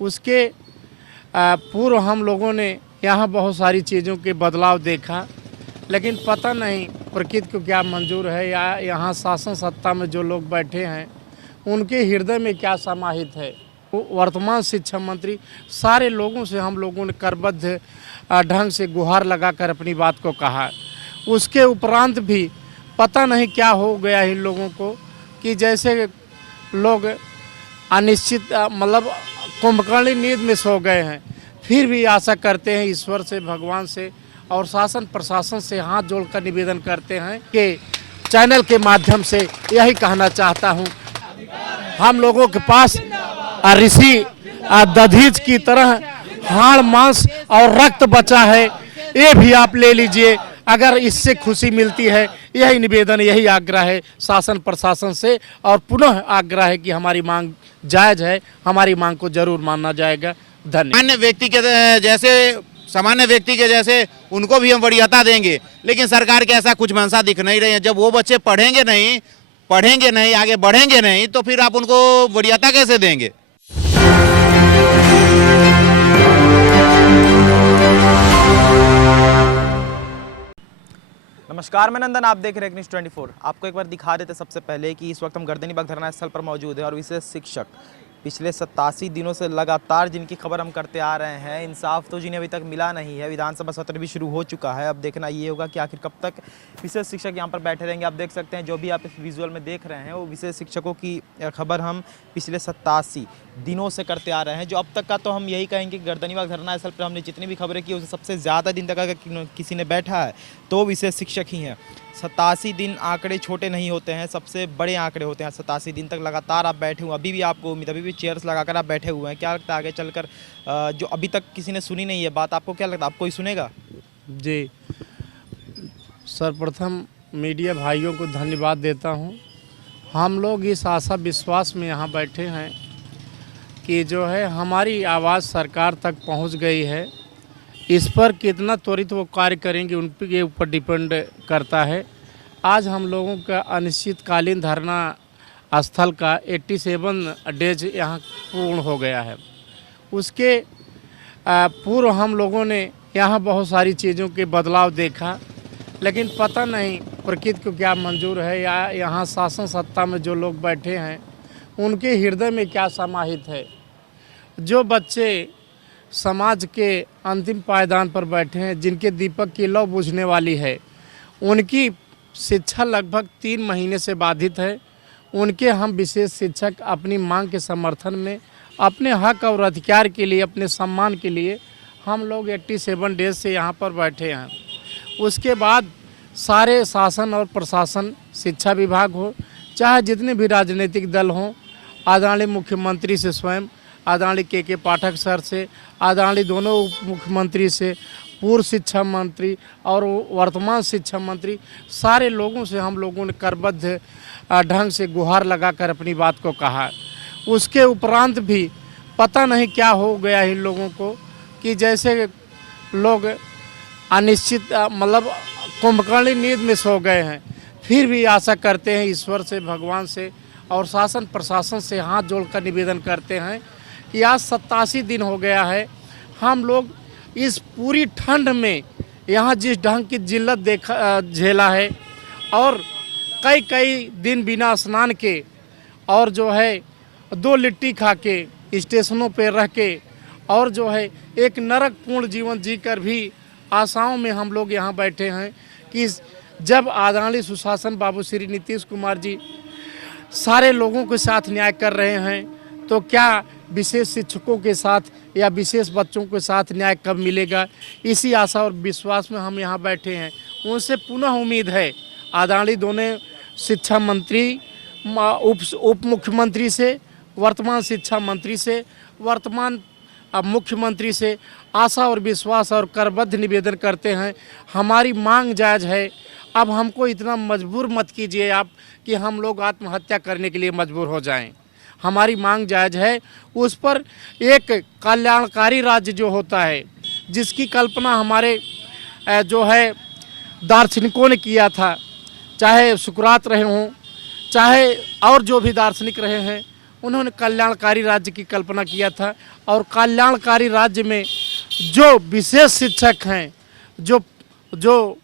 उसके पूर्व हम लोगों ने यहाँ बहुत सारी चीज़ों के बदलाव देखा, लेकिन पता नहीं प्रकृति को क्या मंजूर है या यहाँ शासन सत्ता में जो लोग बैठे हैं उनके हृदय में क्या समाहित है। वर्तमान शिक्षा मंत्री सारे लोगों से हम लोगों ने करबद्ध ढंग से गुहार लगाकर अपनी बात को कहा। उसके उपरांत भी पता नहीं क्या हो गया इन लोगों को कि जैसे लोग अनिश्चित मतलब कुंभकर्णी नींद में सो गए हैं। फिर भी आशा करते हैं ईश्वर से, भगवान से और शासन प्रशासन से हाथ जोड़कर निवेदन करते हैं कि चैनल के माध्यम से यही कहना चाहता हूं, हम लोगों के पास ऋषि दधीच की तरह हाड़ मांस और रक्त बचा है, ये भी आप ले लीजिए। अगर इससे खुशी मिलती है, यही निवेदन, यही आग्रह है शासन प्रशासन से। और पुनः आग्रह है कि हमारी मांग जायज़ है, हमारी मांग को जरूर मानना जाएगा। धन्यवाद। सामान्य व्यक्ति के जैसे उनको भी हम वरीयता देंगे, लेकिन सरकार के ऐसा कुछ मंशा दिख नहीं रही है। जब वो बच्चे पढ़ेंगे नहीं, आगे बढ़ेंगे नहीं, तो फिर आप उनको वरीयता कैसे देंगे। नमस्कार, मैं नंदन, आप देख रहे हैं न्यूज़ 24। आपको एक बार दिखा देते सबसे पहले कि इस वक्त हम गर्दनीबाग धरना स्थल पर मौजूद है और विशेष शिक्षक पिछले 87 दिनों से लगातार जिनकी खबर हम करते आ रहे हैं, इंसाफ तो जिन्हें अभी तक मिला नहीं है। विधानसभा सत्र भी शुरू हो चुका है, अब देखना ये होगा कि आखिर कब तक विशेष शिक्षक यहाँ पर बैठे रहेंगे। आप देख सकते हैं जो भी आप इस विजुअल में देख रहे हैं वो विशेष शिक्षकों की खबर हम पिछले 87 दिनों से करते आ रहे हैं। जो अब तक का तो हम यही कहेंगे कि गर्दनीबाग धरना स्थल पर हमने जितनी भी खबरें की उससे सबसे ज़्यादा दिन तक अगर किसी ने बैठा है तो विशेष शिक्षक ही हैं। 87 दिन आंकड़े छोटे नहीं होते हैं, सबसे बड़े आंकड़े होते हैं। 87 दिन तक लगातार आप बैठे हुए, अभी भी आपको उम्मीद, अभी भी चेयर्स लगाकर आप बैठे हुए हैं। क्या लगता है आगे चलकर जो अभी तक किसी ने सुनी नहीं है बात, आपको क्या लगता है, आप कोई सुनेगा? जी, सर्वप्रथम मीडिया भाइयों को धन्यवाद देता हूं। हम लोग इस आशा विश्वास में यहाँ बैठे हैं कि जो है हमारी आवाज़ सरकार तक पहुँच गई है। इस पर कितना त्वरित वो कार्य करेंगे उनके ऊपर डिपेंड करता है। आज हम लोगों का अनिश्चितकालीन धरना स्थल का 87 डेज यहाँ पूर्ण हो गया है। उसके पूर्व हम लोगों ने यहाँ बहुत सारी चीज़ों के बदलाव देखा, लेकिन पता नहीं प्रकृति को क्या मंजूर है या यहाँ शासन सत्ता में जो लोग बैठे हैं उनके हृदय में क्या समाहित है। जो बच्चे समाज के अंतिम पायदान पर बैठे हैं, जिनके दीपक की लौ बुझने वाली है, उनकी शिक्षा लगभग 3 महीने से बाधित है। उनके हम विशेष शिक्षक अपनी मांग के समर्थन में, अपने हक और अधिकार के लिए, अपने सम्मान के लिए हम लोग 87 डेज से यहाँ पर बैठे हैं। उसके बाद सारे शासन और प्रशासन, शिक्षा विभाग हो, चाहे जितने भी राजनीतिक दल हों, आदरणीय मुख्यमंत्री से स्वयं, आदरणीय के पाठक सर से, आदरणीय दोनों उप मुख्यमंत्री से, पूर्व शिक्षा मंत्री और वर्तमान शिक्षा मंत्री, सारे लोगों से हम लोगों ने करबद्ध ढंग से गुहार लगाकर अपनी बात को कहा। उसके उपरांत भी पता नहीं क्या हो गया इन लोगों को कि जैसे लोग अनिश्चित मतलब कुंभकर्णी नींद में सो गए हैं। फिर भी आशा करते हैं ईश्वर से, भगवान से और शासन प्रशासन से हाथ जोड़कर निवेदन करते हैं कि आज 87 दिन हो गया है। हम लोग इस पूरी ठंड में यहाँ जिस ढंग की जिल्लत झेला है और कई दिन बिना स्नान के और जो है 2 लिट्टी खा के स्टेशनों पे रह के और जो है एक नरकपूर्ण जीवन जीकर भी आशाओं में हम लोग यहाँ बैठे हैं कि जब आदरणीय सुशासन बाबू श्री नीतीश कुमार जी सारे लोगों के साथ न्याय कर रहे हैं, तो क्या विशेष शिक्षकों के साथ या विशेष बच्चों के साथ न्याय कब मिलेगा। इसी आशा और विश्वास में हम यहाँ बैठे हैं। उनसे पुनः उम्मीद है आदरणीय दोनों शिक्षा मंत्री, उप मुख्यमंत्री से, वर्तमान शिक्षा मंत्री से, वर्तमान मुख्यमंत्री से आशा और विश्वास और करबद्ध निवेदन करते हैं, हमारी मांग जायज़ है। अब हमको इतना मजबूर मत कीजिए आप कि हम लोग आत्महत्या करने के लिए मजबूर हो जाएं। हमारी मांग जायज़ है। उस पर एक कल्याणकारी राज्य जो होता है, जिसकी कल्पना हमारे जो है दार्शनिकों ने किया था, चाहे सुकरात रहे हों, चाहे और जो भी दार्शनिक रहे हैं, उन्होंने कल्याणकारी राज्य की कल्पना किया था। और कल्याणकारी राज्य में जो विशेष शिक्षक हैं, जो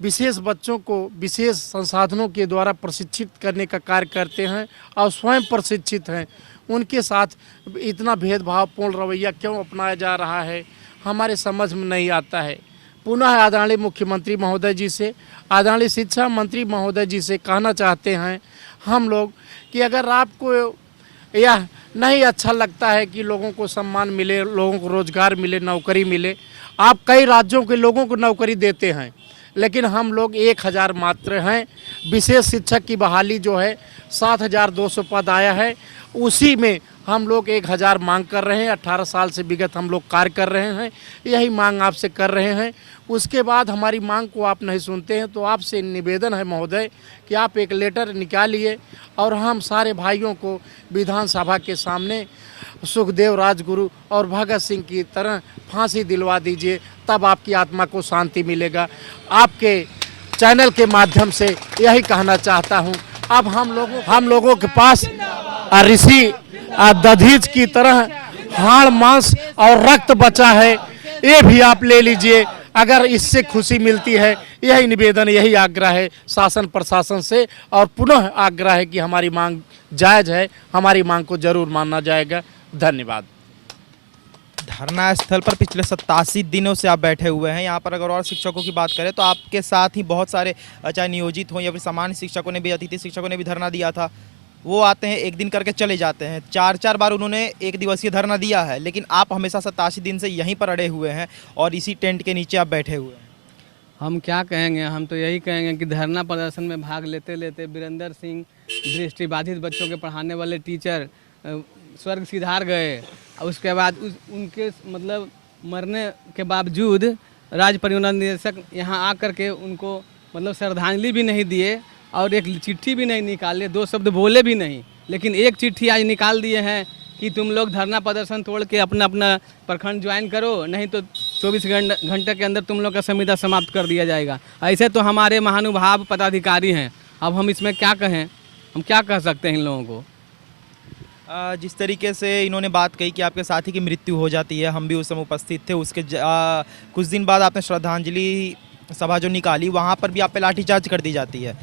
विशेष बच्चों को विशेष संसाधनों के द्वारा प्रशिक्षित करने का कार्य करते हैं और स्वयं प्रशिक्षित हैं, उनके साथ इतना भेदभावपूर्ण रवैया क्यों अपनाया जा रहा है, हमारे समझ में नहीं आता है। पुनः आदरणीय मुख्यमंत्री महोदय जी से, आदरणीय शिक्षा मंत्री महोदय जी से कहना चाहते हैं हम लोग कि अगर आपको यह नहीं अच्छा लगता है कि लोगों को सम्मान मिले, लोगों को रोजगार मिले, नौकरी मिले, आप कई राज्यों के लोगों को नौकरी देते हैं, लेकिन हम लोग 1000 मात्र हैं। विशेष शिक्षक की बहाली जो है 7200 पद आया है, उसी में हम लोग 1000 मांग कर रहे हैं। 18 साल से विगत हम लोग कार्य कर रहे हैं, यही मांग आपसे कर रहे हैं। उसके बाद हमारी मांग को आप नहीं सुनते हैं तो आपसे निवेदन है महोदय कि आप एक लेटर निकालिए और हम सारे भाइयों को विधानसभा के सामने सुखदेव राजगुरु और भगत सिंह की तरह फांसी दिलवा दीजिए, तब आपकी आत्मा को शांति मिलेगा। आपके चैनल के माध्यम से यही कहना चाहता हूँ। अब हम लोगों के पास ऋषि दधीच की तरह हाड़ मांस और रक्त बचा है, ये भी आप ले लीजिए अगर इससे खुशी मिलती है। यही निवेदन, यही आग्रह है शासन प्रशासन से, और पुनः आग्रह है कि हमारी मांग जायज़ है, हमारी मांग को जरूर मानना जाएगा। धन्यवाद। धरना स्थल पर पिछले 87 दिनों से आप बैठे हुए हैं। यहाँ पर अगर और शिक्षकों की बात करें तो आपके साथ ही बहुत सारे चाहे नियोजित हों या फिर सामान्य शिक्षकों ने भी, अतिथि शिक्षकों ने भी धरना दिया था। वो आते हैं, एक दिन करके चले जाते हैं। 4-4 बार उन्होंने एक दिवसीय धरना दिया है, लेकिन आप हमेशा 87 दिन से यहीं पर अड़े हुए हैं और इसी टेंट के नीचे आप बैठे हुए हैं। हम क्या कहेंगे, हम तो यही कहेंगे कि धरना प्रदर्शन में भाग लेते लेते वीरेंद्र सिंह दृष्टिबाधित बच्चों के पढ़ाने वाले टीचर स्वर्ग सिधार गए। उसके बाद उनके मतलब मरने के बावजूद राज्य परियोजना निदेशक यहाँ आकर के उनको मतलब श्रद्धांजलि भी नहीं दिए और एक चिट्ठी भी नहीं निकाले, 2 शब्द बोले भी नहीं। लेकिन एक चिट्ठी आज निकाल दिए हैं कि तुम लोग धरना प्रदर्शन तोड़ के अपना अपना प्रखंड ज्वाइन करो, नहीं तो 24 घंटे के अंदर तुम लोग का संविदा समाप्त कर दिया जाएगा। ऐसे तो हमारे महानुभाव पदाधिकारी हैं। अब हम इसमें क्या कहें, हम क्या कह सकते हैं इन लोगों को। जिस तरीके से इन्होंने बात कही कि आपके साथी की मृत्यु हो जाती है, हम भी उस समय उपस्थित थे। उसके कुछ दिन बाद आपने श्रद्धांजलि सभा जो निकाली, वहाँ पर भी आप पे लाठीचार्ज कर दी जाती है।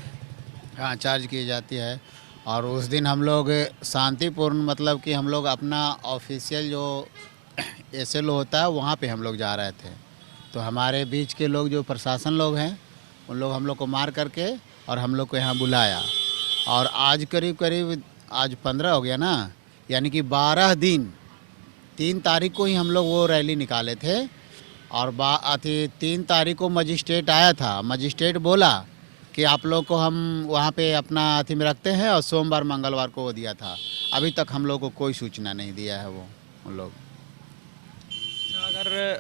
हाँ, चार्ज की जाती है। और उस दिन हम लोग शांतिपूर्ण, मतलब कि हम लोग अपना ऑफिशियल जो एसएलओ होता है वहाँ पे हम लोग जा रहे थे, तो हमारे बीच के लोग जो प्रशासन लोग हैं उन लोग हम लोग को मार करके और हम लोग को यहाँ बुलाया। और आज करीब आज 15 हो गया ना, यानी कि 12 दिन, 3 तारीख को ही हम लोग वो रैली निकाले थे। और 3 तारीख को मजिस्ट्रेट आया था। मजिस्ट्रेट बोला कि आप लोग को हम वहाँ पे अपना अथी में रखते हैं, और सोमवार मंगलवार को वो दिया था। अभी तक हम लोग को कोई सूचना नहीं दिया है वो उन लोग। अगर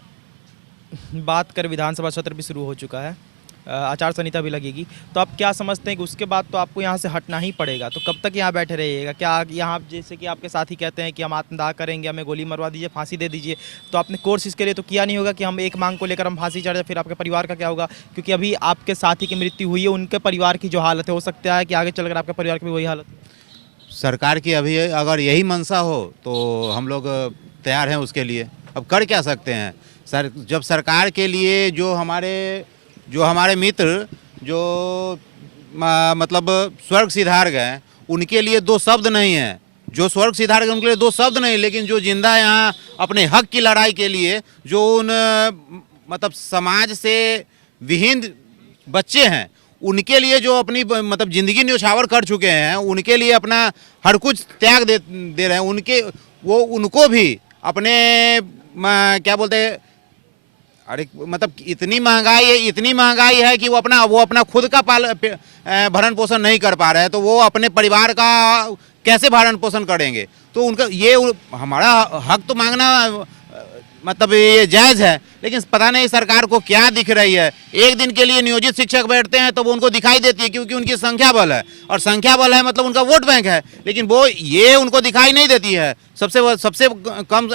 बात कर, विधानसभा सत्र भी शुरू हो चुका है, आचार संहिता भी लगेगी, तो आप क्या समझते हैं कि उसके बाद तो आपको यहाँ से हटना ही पड़ेगा? तो कब तक यहाँ बैठे रहिएगा? क्या यहाँ, जैसे कि आपके साथी कहते हैं कि हम आत्मदाह करेंगे, हमें गोली मरवा दीजिए, फांसी दे दीजिए, तो आपने कोर्स इसके लिए तो किया नहीं होगा कि हम एक मांग को लेकर हम फांसी चढ़ जाए? फिर आपके परिवार का क्या होगा? क्योंकि अभी आपके साथी की मृत्यु हुई है, उनके परिवार की जो हालत है, हो सकता है कि आगे चलकर आपके परिवार की भी वही हालत है। सरकार की अभी अगर यही मंशा हो तो हम लोग तैयार हैं उसके लिए। अब कर क्या सकते हैं सर, जब सरकार के लिए जो हमारे मित्र जो मतलब स्वर्ग सिधार गए, उनके लिए 2 शब्द नहीं हैं। जो स्वर्ग सिधार गए उनके लिए 2 शब्द नहीं, लेकिन जो जिंदा यहाँ अपने हक की लड़ाई के लिए, जो उन मतलब समाज से विहीन बच्चे हैं, उनके लिए जो अपनी मतलब ज़िंदगी न्यौछावर कर चुके हैं, उनके लिए अपना हर कुछ त्याग दे रहे हैं। उनको भी अपने क्या बोलते हैं, अरे मतलब इतनी महंगाई है कि वो अपना खुद का भरण पोषण नहीं कर पा रहे हैं, तो वो अपने परिवार का कैसे भरण पोषण करेंगे? तो उनका ये हमारा हक तो मांगना मतलब ये जायज़ है, लेकिन पता नहीं सरकार को क्या दिख रही है। एक दिन के लिए नियोजित शिक्षक बैठते हैं तो वो उनको दिखाई देती है, क्योंकि उनकी संख्या बल है, और संख्या बल है मतलब उनका वोट बैंक है, लेकिन वो ये उनको दिखाई नहीं देती है। सबसे कम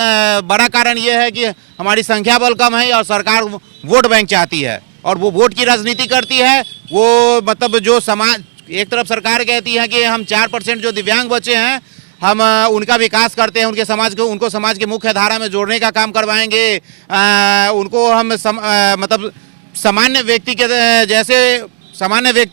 बड़ा कारण ये है कि हमारी संख्या बल कम है और सरकार वोट बैंक चाहती है, और वो वोट की राजनीति करती है। वो मतलब जो समाज, एक तरफ सरकार कहती है कि हम 4% जो दिव्यांग बच्चे हैं हम उनका विकास करते हैं, उनको समाज के मुख्य धारा में जोड़ने का काम करवाएंगे। उनको हम मतलब सामान्य व्यक्ति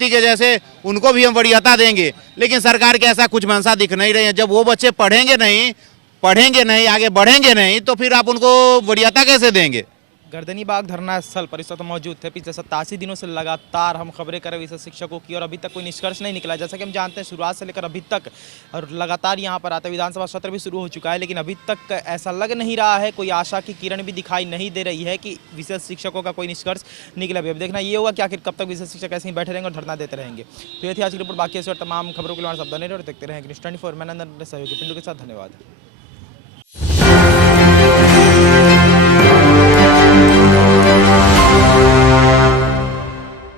के जैसे उनको भी हम वरीयता देंगे। लेकिन सरकार के ऐसा कुछ मंशा दिख नहीं रही है। जब वो बच्चे पढ़ेंगे नहीं, आगे बढ़ेंगे नहीं, तो फिर आप उनको वरीयता कैसे देंगे? गर्दनीबाग धरना स्थल पर इस वक्त मौजूद थे। पिछले 87 दिनों से लगातार हम खबरें कर रहे विशेष शिक्षकों की और अभी तक कोई निष्कर्ष नहीं निकला। जैसा कि हम जानते हैं शुरुआत से लेकर अभी तक और लगातार यहाँ पर आते, विधानसभा सत्र भी शुरू हो चुका है, लेकिन अभी तक ऐसा लग नहीं रहा है, कोई आशा की किरण भी दिखाई नहीं दे रही है कि विशेष शिक्षकों का कोई निष्कर्ष निकला भी। अब देखना ये होगा कि आखिर कब तक विशेष शिक्षक ऐसे ही बैठे रहेंगे और धरना देते रहेंगे। तो ये थी आज की रिपोर्ट। बाकी ऐसे और तमाम खबरों के लिए सावधानी और देखते रहेंगे न्यूज़ 24। मैं नंदन सहयोगी पिंडू के साथ। धन्यवाद।